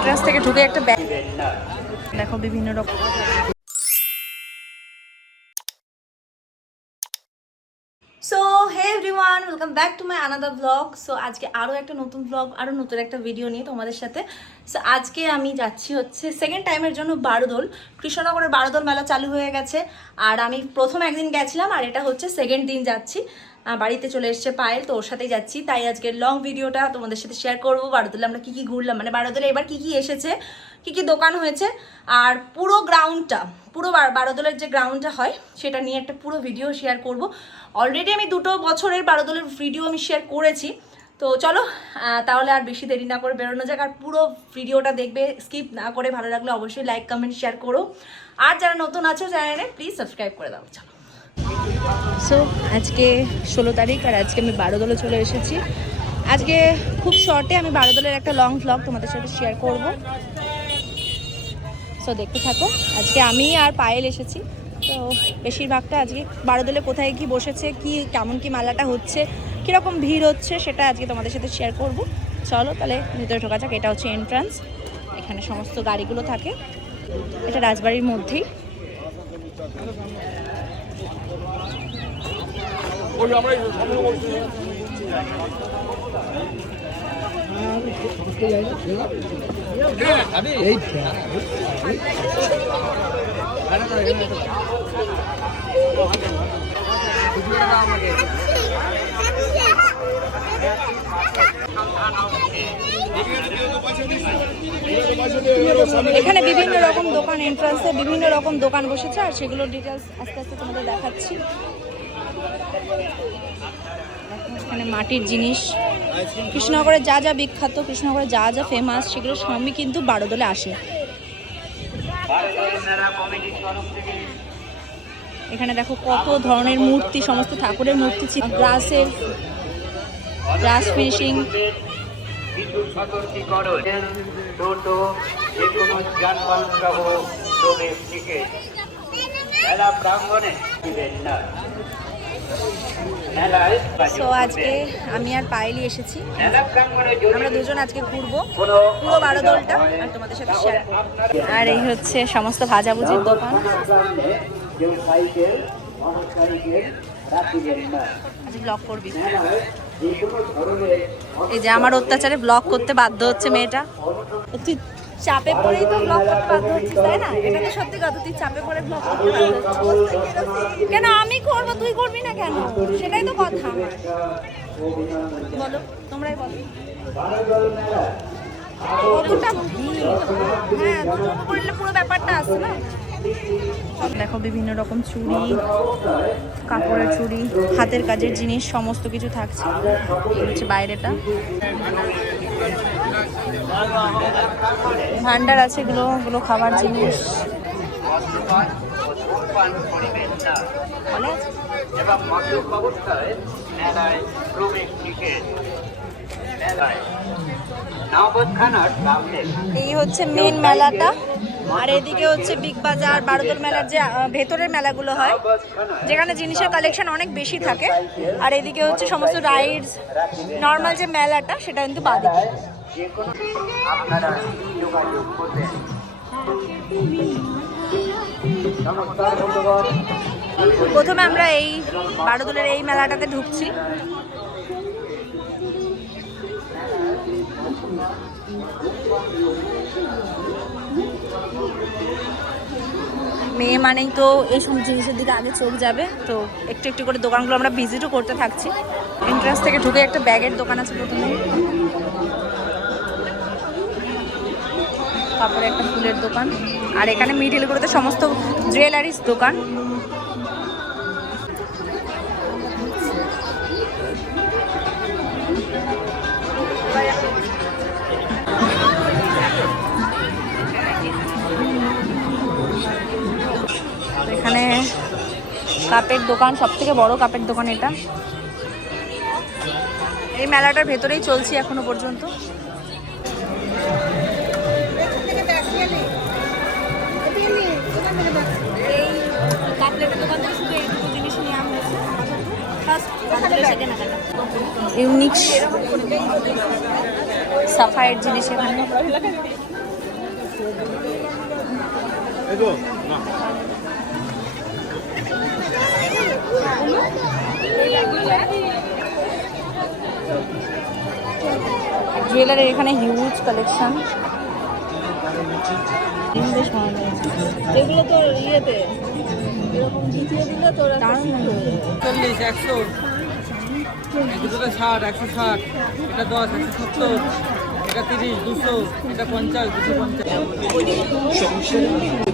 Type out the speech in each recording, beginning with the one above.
Entrance থেকে ঢুকে একটা ব্যাগ দেখো বিভিন্ন রকম। So hey everyone welcome back to my another blog so আজকে আরও একটা নতুন ব্লগ আরও নতুন একটা ভিডিও নিয়ে তোমাদের সাথে। সো আজকে আমি যাচ্ছি হচ্ছে সেকেন্ড টাইমের জন্য বারোদোল। কৃষ্ণনগরের বারোদোল মেলা চালু হয়ে গেছে। আর আমি প্রথম একদিন গেছিলাম, আর এটা হচ্ছে সেকেন্ড দিন যাচ্ছি। বাড়িতে চলে এসছে পায়েল, তো ওর সাথেই যাচ্ছি। তাই আজকের লং ভিডিওটা তোমাদের সাথে শেয়ার করব। বারোদোলে আমরা কী কী ঘুরলাম? মানে বারোদোলে এবার কী কী এসেছে? কী কী দোকান হয়েছে? আর পুরো গ্রাউন্ডটা পুরো বার- বারোদোলের যে গ্রাউন্ডটা হয়, সেটা নিয়ে একটা পুরো ভিডিও শেয়ার করব। অলরেডি আমি দুটো বছরের বারোদোলের ভিডিও আমি শেয়ার করেছি। তো চলো তাহলে আর বেশি দেরি না করে বেরোনো যাক। আর পুরো ভিডিওটা দেখবে স্কিপ না করে ভালো লাগলে অবশ্যই লাইক কমেন্ট শেয়ার করো। আর যারা নতুন আছো চ্যানেলে প্লিজ সাবস্ক্রাইব করে দাও। চলো। সো আজকে ষোলো তারিখ আর আজকে আমি বারোদলে চলে এসেছি। আজকে খুব শর্টে আমি বারোদলের একটা লং ভ্লগ তোমাদের সাথে শেয়ার করব। সো দেখতে থাকো, আজকে আমি আর পায়েল এসেছি। তো, বেশিরভাগটা আজকে বারোদলে কোথায় কি বসেছে, কি, কেমন কি মেলাটা হচ্ছে, কীরকম ভিড় হচ্ছে সেটা আজকে তোমাদের সাথে শেয়ার করব। চলো, তাহলে ভিতরে ঢোকা যাক, এটা হচ্ছে এন্ট্রান্স এখানে সমস্ত গাড়িগুলো থাকে। এটা রাজবাড়ির মধ্যেই। এখানে বিভিন্ন রকম দোকান এন্ট্রান্সে বিভিন্ন রকম দোকান বসেছে, আর সেগুলোর ডিটেলস আস্তে আস্তে তোমাদের দেখাচ্ছি। এখানে মাটির জিনিস। কৃষ্ণনগরে যা যা বিখ্যাত, কৃষ্ণনগরে যা যা ফেমাস সেগুলো সবই কিন্তু বারোদলে আসে। এখানে দেখো কত ধরনের মূর্তি, সমস্ত ঠাকুরের মূর্তি গ্রাসের গ্রাস ফিনিশিং। প্রাঙ্গণে না সো আজকে আমি আর পায়েলি এসেছি। আমরা দুজন আজকে ঘুরবো পুরো বারো দলটা আর তোমাদের সাথে শেয়ার করব। আর এই হচ্ছে সমস্ত ভাজাভুজির দোকান। ব্লগ করবি। এই যে আমার অত্যাচারে ব্লগ করতে বাধ্য হচ্ছে মেয়েটা। তুই চাপে পড়েই তো ব্লগ করতে বাধ্য হচ্ছিস, তাই না? এটা তো সত্যি কথা, তুই চাপে পড়ে ব্লগ করতে বাধ্য। কেন আমি করব, তুই করবি না কেন? সেটাই তো কথা। বলো, তোমরাই বলো। কতটা ভিড় হ্যাঁ ব্যাপারটা না? দেখো, বিভিন্ন রকম চুড়ি, কাপড়ের চুড়ি, হাতের কাজের জিনিস, সমস্ত কিছু থাকছে। বাইরেটা। ভান্ডার আছে, এগুলো এগুলো খাবার জিনিস। এই হচ্ছে মেন মেলাটা। আর এদিকে হচ্ছে বিগ বাজার বারোদল মেলার যে ভেতরের মেলাগুলো হয়, যেখানে জিনিসের কালেকশন অনেক বেশি থাকে। আর এদিকে হচ্ছে সমস্ত রাইডস নর্মাল যে মেলাটা, সেটা কিন্তু বাদিকে যে কোনো আপনারা যোগাযোগ করবেন। প্রথমে আমরা এই বারোদলের এই মেলাটাতে ঢুকছি। মেয়ে মানেই তো এইসব জিনিসের দিকে আগে চোখ যাবে, তো একটু একটু করে দোকানগুলো আমরা ভিজিটও করতে থাকছি। এন্ট্রান্স থেকে ঢুকে একটা ব্যাগের দোকান আছে প্রথমে। তারপরে একটা ফুলের দোকান। আর এখানে মিডিলগুলোতে সমস্ত জুয়েলারিস দোকান। এখানে কাপের দোকান সব থেকে বড় কাপের দোকান এটা। এই মেলাটার ভেতরেই চলছি এখনও পর্যন্ত। ইউনিক সাফায়ের জিনিস এখানে। জুয়েলারির এখানে হিউজ কালেকশন বেশ ভালো এগুলো তো ইয়েতে। এরকম জিতিয়ে দিলে তোরা চল্লিশ একশো দুটো ষাট একশো ষাট এটা দশ একশো সত্তর এটা তিরিশ দুশো এটা পঞ্চাশ দুশো পঞ্চাশ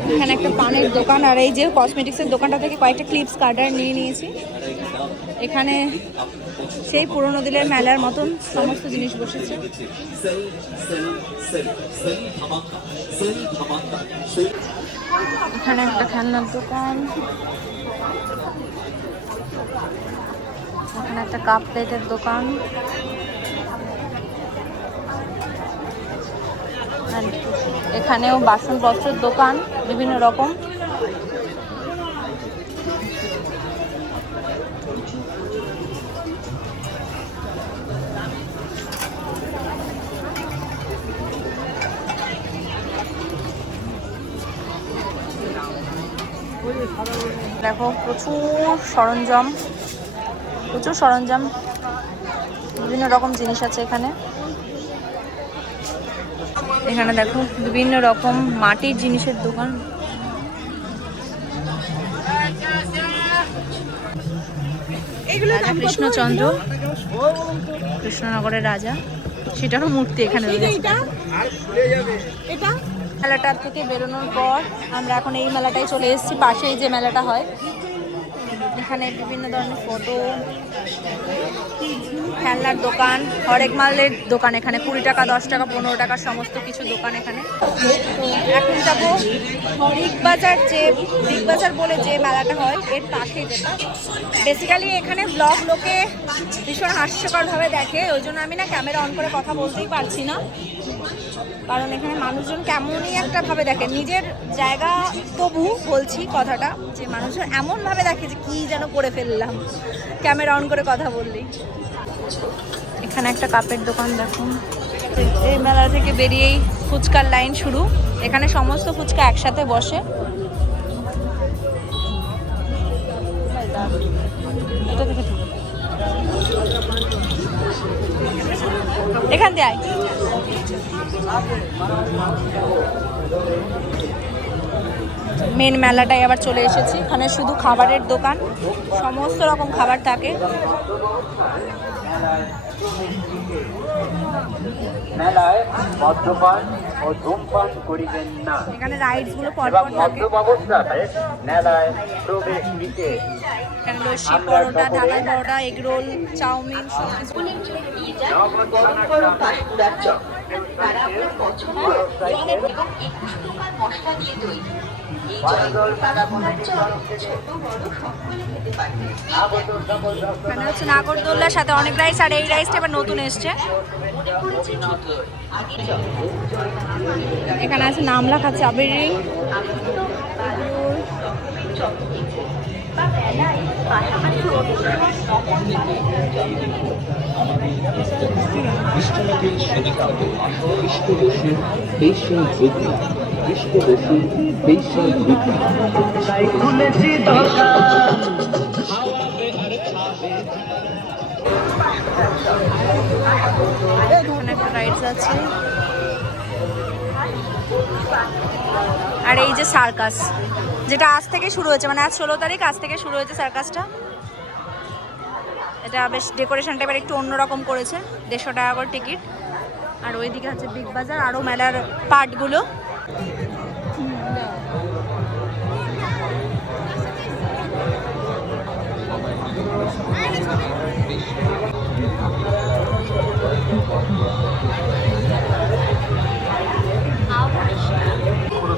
এখানে একটা পানের দোকান আর এই যে কসমেটিক্সের দোকানটা থেকে কয়েকটা ক্লিপস কার্ডার নিয়ে নিয়েছি এখানে সেই পুরোনো দিনের মেলার মতন সমস্ত জিনিস বসেছে এখানে একটা খেলনার দোকান। এখানে একটা কাপ প্লেটের দোকান। এখানেও বাসনপত্রের দোকান বিভিন্ন রকম। দেখো প্রচুর সরঞ্জাম প্রচুর সরঞ্জাম বিভিন্ন রকম জিনিস আছে এখানে। এখানে দেখো বিভিন্ন রকম মাটির জিনিসের দোকান। রাজা কৃষ্ণচন্দ্র কৃষ্ণনগরের রাজা। সেটারও মূর্তি এখানে রয়েছে। মেলাটার থেকে বেরোনোর পর আমরা এখন এই মেলাটায় চলে এসেছি। পাশেই যে মেলাটা হয়, এখানে বিভিন্ন ধরনের ফটো খেলনার দোকান, হরেক মালের দোকান এখানে। কুড়ি টাকা, দশ টাকা, পনেরো টাকা, সমস্ত কিছু দোকান এখানে। এখন যাব বিগ বাজার যে, বিগ বাজার বলে যে মেলাটা হয়, এর পাশে যেটা। বেসিক্যালি এখানে ব্লগ লোকে ভীষণ হাস্যকরভাবে দেখে, ওই জন্য আমি না ক্যামেরা অন করে কথা বলতেই পারছি না। কারণ এখানে মানুষজন কেমনই একটা ভাবে দেখে। নিজের জায়গা তবু বলছি কথাটা, যে মানুষজন এমন ভাবে দেখে যে কি যেন করে ফেললাম। ক্যামেরা অন করে কথা বললি। এখানে একটা কাপের দোকান দেখুন। এই মেলা থেকে বেরিয়েই ফুচকার লাইন শুরু। এখানে সমস্ত ফুচকা একসাথে বসে। থেকে এখান দিয়ে মেন মেলাটায় আবার চলে এসেছি। এখানে শুধু খাবারের দোকান সমস্ত রকম খাবার থাকে। মেলায় মদ্যপান ও ধূমপান করিবেন না। এখানে রাইডসগুলো এবং পরপর থাকে। মদ্যপ মেলায় প্রবেশ নিতে এখানে lassi paratha paratha egg roll chowmein কিছু এখানে হচ্ছে নাগরদোল্লার সাথে অনেক রাইস আর এই রাইসটা এবার নতুন এসছে। এখানে আছে নাম লেখা চাবির রিং। আর এই যে সার্কাস, যেটা আজ থেকে শুরু হয়েছে মানে আজ ষোলো তারিখ, আজ থেকে শুরু হয়েছে সার্কাসটা। এটা বেশ ডেকোরেশনটা এবার একটু অন্যরকম করেছে, দেড়শো টাকা করে টিকিট আর ওইদিকে হচ্ছে বিগ বাজার আরও মেলার পার্টগুলো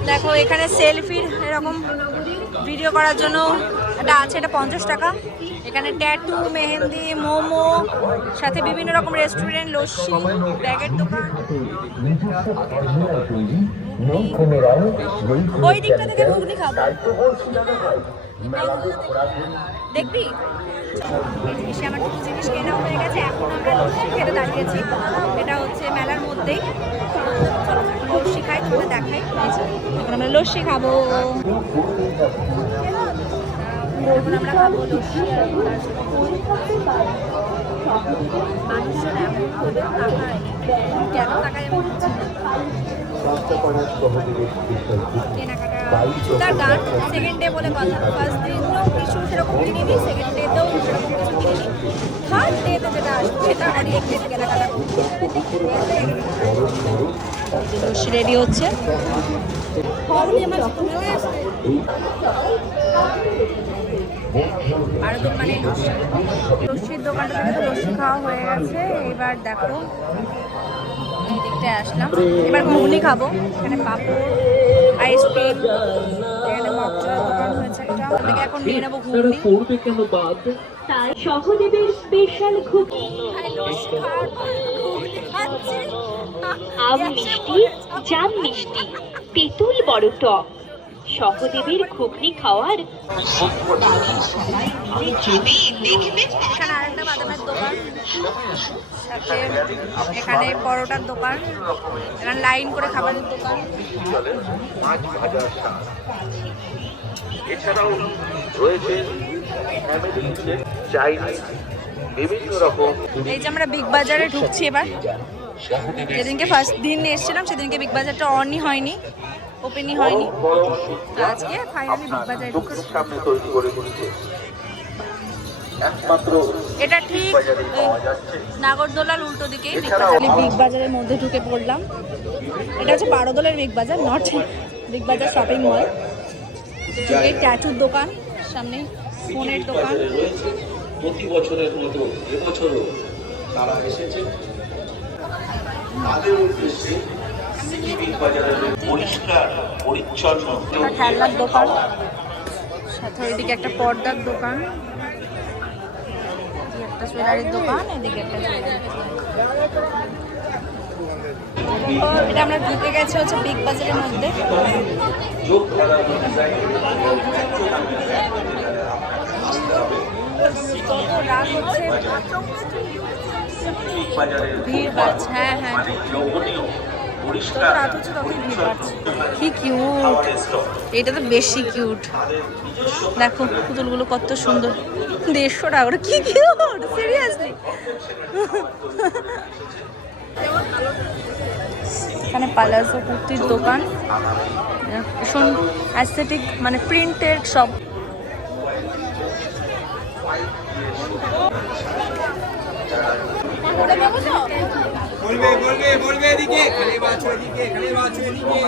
দেখো, এখানে সেলফির এরকম ভিডিও করার জন্য এটা আছে, এটা পঞ্চাশ টাকা। এখানে ট্যাটু মেহেন্দি, মোমো, সাথে বিভিন্ন রকম রেস্টুরেন্ট লস্যি, ব্যাগের দোকান। ওই দিকটা থেকে ঘুগনি খাব। দেখবি? এসে আমার কিছু জিনিস কেনা হয়ে গেছে, এখন আমরা লস্যি খেতে দাঁড়িয়েছি। এটা হচ্ছে মেলার মধ্যেই। লস্যি খাই, তোমাদের দেখাই। যে আমরা লস্যি খাব। এখন আমরা খাব লস্যি আর। মানুষজন এমন করে তাকায়, কেন তাকায় আমি বুঝছি না। কেনাকাটা তার গান সেকেন্ড ডে বলে কথা ফার্স্ট দিনও কিছু সেরকম কিনিনি সেকেন্ড ডেতেও সেরকম কিছু কিনিনি থার্ড ডেতে যেটা আসবে সেটা অনেক কেনাকাটা রেডি হচ্ছে আর দোকানে লস্যির দোকানটা থেকে তো লস্যি খাওয়া হয়ে গেছে। এবার দেখো এই দিকটায় আসলাম। এবার ঘুগনি খাব। এখানে পাপড় আইসক্রিম এখানে মকচুরার দোকান হয়েছে একটা। থেকে এখন নিয়ে নেব ঘুগনি। পড়বে কেন বাদ? তাই সহদেবের স্পেশাল ঘুগনি। আম মিষ্টি জাম মিষ্টি তেঁতুল বড় টক। সহদেবের ঘুগনি খাওয়ার এখানে আরেকটা বাদামের দোকান। এখানে পরোটার দোকান। এখানে লাইন করে খাবারের দোকান। এছাড়াও রয়েছে চাইনিজ বিভিন্ন রকম এই যে আমরা বিগ বাজারে ঢুকছি এবার। যেদিনকে ফার্স্ট দিন এসেছিলাম সেদিনকে বিগ বাজারটা অনই হয়নি। ওপেনই হয়নি। তো আজকে ফাইনালি বিগ বাজারে সামনে তৈরি করে তুলছে। এটা ঠিক নাগরদোলার উল্টো দিকেই বিগ বিগ বাজারের মধ্যে ঢুকে পড়লাম। এটা হচ্ছে বারোদোলের Big Bazaar not Big Bazaar shopping mall এই ট্যাটুর দোকান সামনে ফোনের দোকান। প্রতি বছরের মতো এবছরও তারা এসেছে। তাদের উদ্দেশ্যে পরিষ্কার পরিচ্ছন্ন খেলনার দোকান। সাথে ওইদিকে একটা পর্দার দোকান। একটা সোয়েটারের দোকান এদিকে একটা এটা আমরা ঢুকে গেছে হচ্ছে বিগ বাজারের মধ্যে। ভিড় বাড়ছে হ্যাঁ হ্যাঁ। লোভনীয়। যত পরিষ্কার রাত হচ্ছে ততই ভিড় বাড়ছে। কি কিউট এটা তো বেশি কিউট দেখো পুতুলগুলো কত সুন্দর। দেড়শো টাকা কি কিউট সিরিয়াসলি এখানে পালাজো কুর্তির দোকান। ভীষণ অ্যাস্থেটিক মানে প্রিন্টেড সব। বলবে বলবে বলবে এদিকে। খালি বাছু এদিকে, খালি বাছু এদিকে।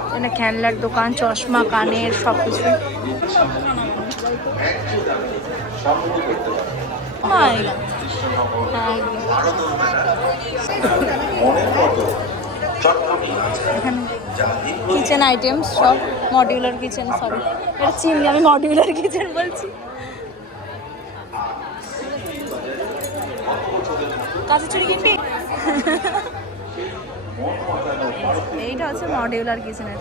এখানে খেলনার দোকান, চশমা, কানের সব কিছু কিচেন আইটেমস সব মডিউলার কিচেন সরি এটা চিনি আমি মডিউলার কিচেন বলছি। কাছে চুরি কিনবি এইটা হচ্ছে মডিউলার কিচেনের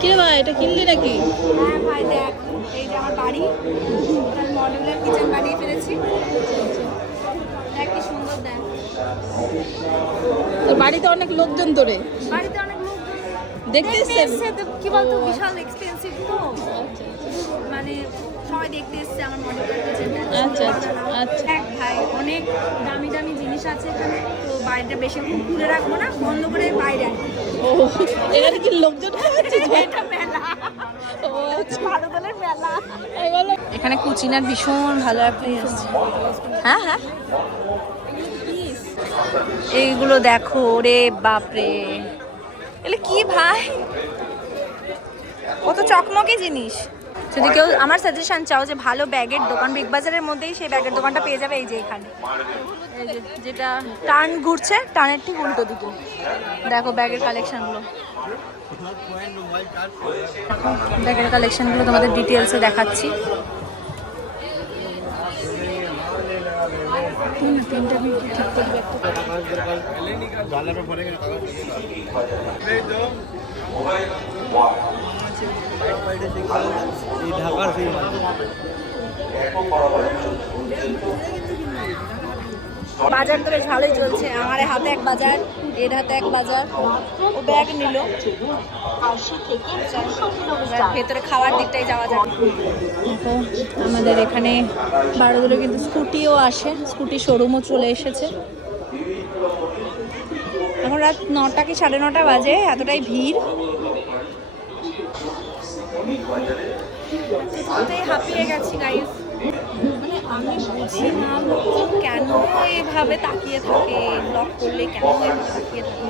কে ভাই এটা কিনলি নাকি? হ্যাঁ ভাই দেখ এই যে আমার বাড়ি এখানে মডিউলার কিচেন বানিয়ে ফেলেছি। দেখ কি সুন্দর দেখ। তোর বাড়িতে অনেক লোকজন তোরে। বাড়িতে অনেক লোক দেখতে দেখতে এসছে। এসছে তো কি বলতো বিশাল এক্সপেন্সিভ তো। মানে সবাই দেখতে এসছে আমার মডিউলার কিচেনটা আচ্ছা, আচ্ছা, আচ্ছা। ভাই অনেক দামি দামি জিনিস আছে এখানে তো বাড়িটা বেশি খুলে রাখব না বন্ধ করে বাইরে। ও এখানে কি লোকজন খাওয়াচ্ছিস এটা মেলা। ও আচ্ছা। মেলা। এখানে কুচিনার ভীষণ ভালো একটা হ্যাঁ হ্যাঁ। এইগুলো দেখো রে বাপরে। এগুলো কি ভাই? কত চকমকে জিনিস। যদি কেউ আমার সাজেশন চাও যে ভালো ব্যাগের দোকান বিগ বাজারের মধ্যেই সেই ব্যাগের দোকানটা পেয়ে যাবে এই যে এখানে। যেটা টার্ন ঘুরছে টার্নের ঠিক উল্টো দিকে। দেখো ব্যাগের কালেকশনগুলো ব্যাগের কালেকশনগুলো তোমাদের ডিটেলসে দেখাচ্ছি। বাজার বেশ ভালোই চলছে। আমার হাতে এক বাজার, এর হাতে এক বাজার। ও ব্যাগ নিল। ভেতরে খাওয়ার দিকটাই যাওয়া যাবে আমাদের এখানে বারোগুলো কিন্তু স্কুটিও আসে, স্কুটি শোরুমও চলে এসেছে। এখন রাত নটা কি সাড়ে নটা বাজে? এতটাই ভিড়। এতটাই হাঁপিয়ে গেছি গাইস মানে আমি বুঝি না লোকজন কেন এভাবে তাকিয়ে থাকে ব্লক করলে কেন এভাবে তাকিয়ে থাকে?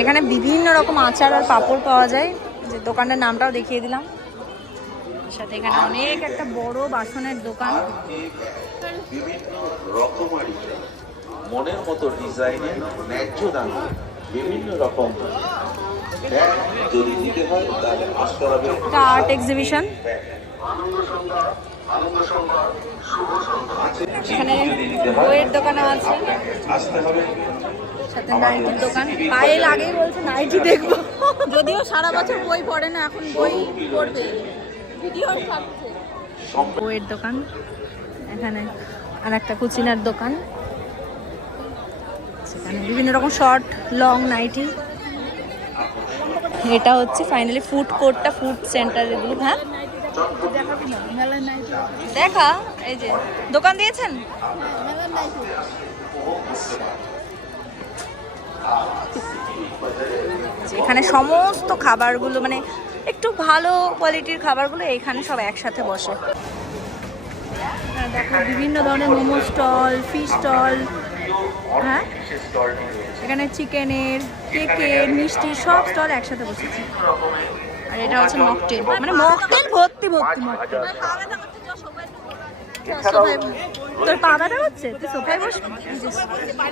এখানে বিভিন্ন রকম আচার আর পাঁপড় পাওয়া যায়। যে দোকানটার নামটাও দেখিয়ে দিলাম। সাথে এখানে অনেক একটা বড় বাসনের দোকান। বিভিন্ন রকমারি মনের মতো ডিজাইনে ন্যায্য দামে বিভিন্ন রকম যদি নিতে হয়, তাহলে আসতে হবে আর্ট এক্সিবিশন এখানে বইয়ের দোকানও আছে। সাথে নাইটির দোকান। নাইটি দেখব। যদিও সারা বছর বই পড়ে না, এখন বই পড়বে। বইয়ের দোকান। এখানে আর একটা কুচিনার দোকান। সেখানে বিভিন্ন রকম শর্ট লং নাইটি এটা হচ্ছে ফাইনালি ফুড কোর্টটা ফুড সেন্টার এগুলো হ্যাঁ? দেখা এই যে দোকান দিয়েছেন? এখানে সমস্ত খাবারগুলো মানে একটু ভালো কোয়ালিটির খাবারগুলো এখানে সব একসাথে বসে। হ্যাঁ, দেখো বিভিন্ন ধরনের মোমো স্টল ফিশ স্টল হ্যাঁ? এখানে চিকেনের কেকের মিষ্টি সব স্টল একসাথে বসেছে। আর এটা হচ্ছে মকটেল। মানে মকটেল ভর্তি ভর্তি মকটেল। তোর হচ্ছে? তুই সোফায় বস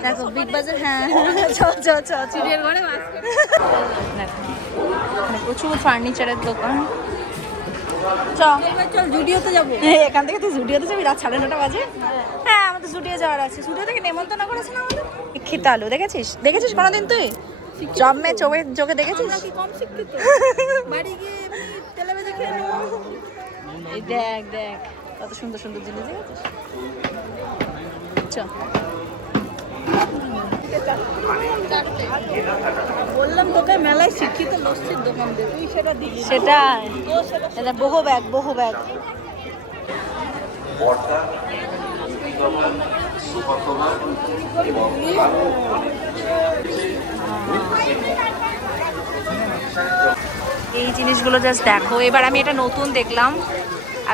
দেখো বিগ বাজার হ্যাঁ চিড়িয়ার ঘরে প্রচুর ফার্নিচারের দোকান। চল জুডিওতে যাব এখান থেকে তুই জুডিওতে যাবি রাত সাড়ে নটা বাজে। হ্যাঁ আমাদের জুডিও যাওয়ার আছে। জুডিও থেকে নেমন্তন্ন করেছে না আমাদের? খেতে আলু দেখেছিস? দেখেছিস কোনোদিন তুই? জব মে চোখে চোখে দেখেছিস? কম শিক্ষিত? বাড়ি গিয়ে এই দেখ দেখ কত সুন্দর সুন্দর জিনিস দেখেছিস। চ। মেলায় শিক্ষিত লস্যির দোকান দে তুই সেটা। সেটা এটা বহু ব্যাগ বহু ব্যাগ। এই জিনিসগুলো জাস্ট দেখো। এবার আমি এটা নতুন দেখলাম।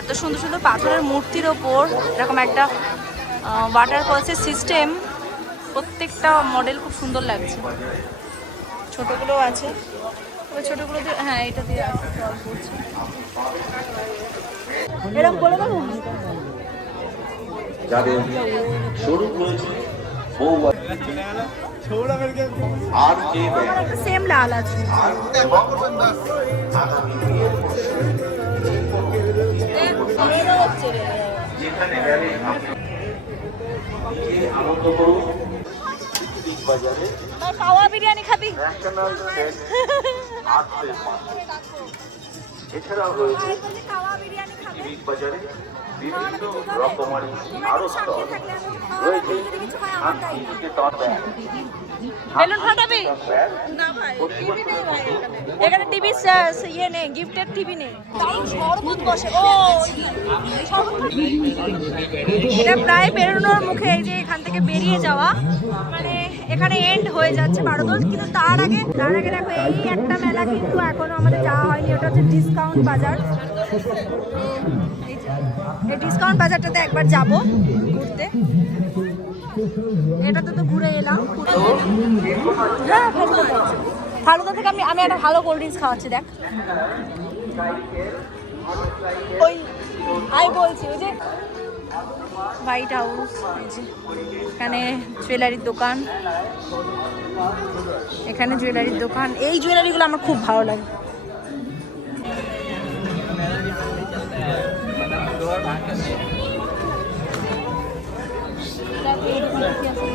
এত সুন্দর সুন্দর পাথরের মূর্তির ওপর এরকম একটা ওয়াটার ফলসের সিস্টেম প্রত্যেকটা মডেল খুব সুন্দর লাগছে। ছোটগুলো আছে। ওই ছোটগুলো দিয়ে হ্যাঁ এটা দিয়ে আছে জল পড়ছে এরকম বলে দেবো? যাদের শোরুম রয়েছে বউ আর কে সেম লাল আছে। যেখানে গেলে আপনি আনন্দ করুন? বাজারে। খাওয়া বিরিয়ানি খাবি? ন্যাশনাল সেট আসছে এছাড়াও রয়েছে বাজারে বিভিন্ন রকমারি আরও স্টল। রয়েছে বেলুন ফাটাবি? না ভাই টিভি নেই ভাই এখানে। টিভি ইয়ে নেই গিফটেড টিভি নেই। শরবত বসে। ও এটা প্রায় বেরোনোর মুখে এই যে এখান থেকে বেরিয়ে যাওয়া। মানে এখানে এন্ড হয়ে যাচ্ছে বারোদল কিন্তু তার আগে তার আগে দেখো, এই একটা মেলা কিন্তু এখনও আমাদের যাওয়া হয়নি, ওটা হচ্ছে ডিসকাউন্ট বাজার। এই ডিসকাউন্ট বাজারটাতে একবার যাব ঘুরতে। এটাতে তো ঘুরে এলাম হ্যাঁ ফালুদা থেকে আমি আমি একটা ভালো কোল্ড ড্রিঙ্কস খাওয়াচ্ছি, দেখ। ওই, আমি বলছি, ওই যে হোয়াইট হাউস এখানে জুয়েলারির দোকান। এখানে জুয়েলারির দোকান। এই জুয়েলারিগুলো আমার খুব ভালো লাগে।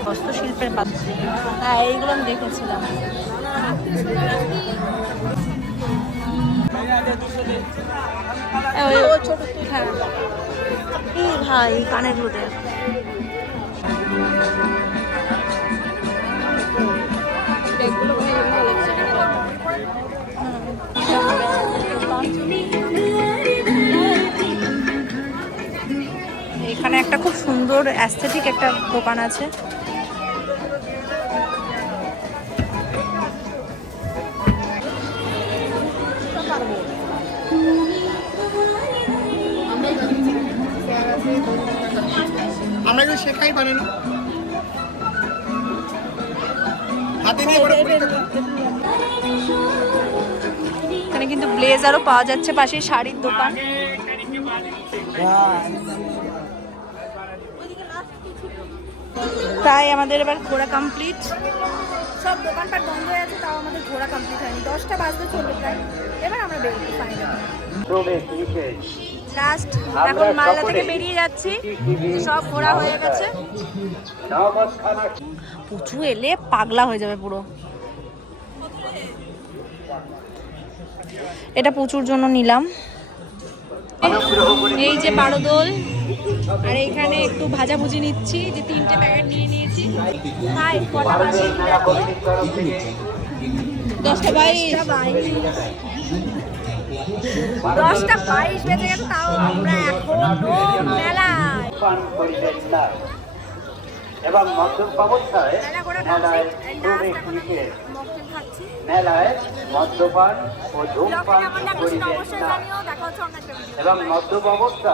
হস্তশিল্পের পাত্র হ্যাঁ এইগুলো আমি দেখেছিলাম। হ্যাঁ, ছোট হ্যাঁ। এই ভাই কানেরগুলো দেখ এখানে একটা খুব সুন্দর অ্যাস্থেটিক একটা দোকান আছে। শেখাই বানানো হাতে নিয়ে এখানে কিন্তু ব্লেজারও পাওয়া যাচ্ছে পাশে শাড়ির দোকান। তাই আমাদের এবার ঘোরা কমপ্লিট সব দোকানপাট বন্ধ হয়ে আছে তাও আমাদের ঘোরা কমপ্লিট হয়নি। দশটা বাজতে চলবে প্রায়। এবার আমরা বেরোবো ফাইনাল লাস্ট এখন মালদা থেকে বেরিয়ে যাচ্ছি। সব ঘোরা হয়ে গেছে। পুচু এলে পাগলা হয়ে যাবে পুরো। এটা পুচুর জন্য নিলাম। এই যে বারোদোল আর এখানে একটু ভাজাভুজি নিচ্ছি যে তিনটে প্যাকেট নিয়ে নিয়েছি। তাই কটা দশটা বাইশ। দশটা বাইশ বেজে গেছে তাও আমরা এখনও মেলায়। এবং মধ্যম অবস্থায় মেলায় প্রবেশ নিষেধ মেলায় মদ্যপান ও ধূমপান করিবেন না। এবং মদ্যপ অবস্থা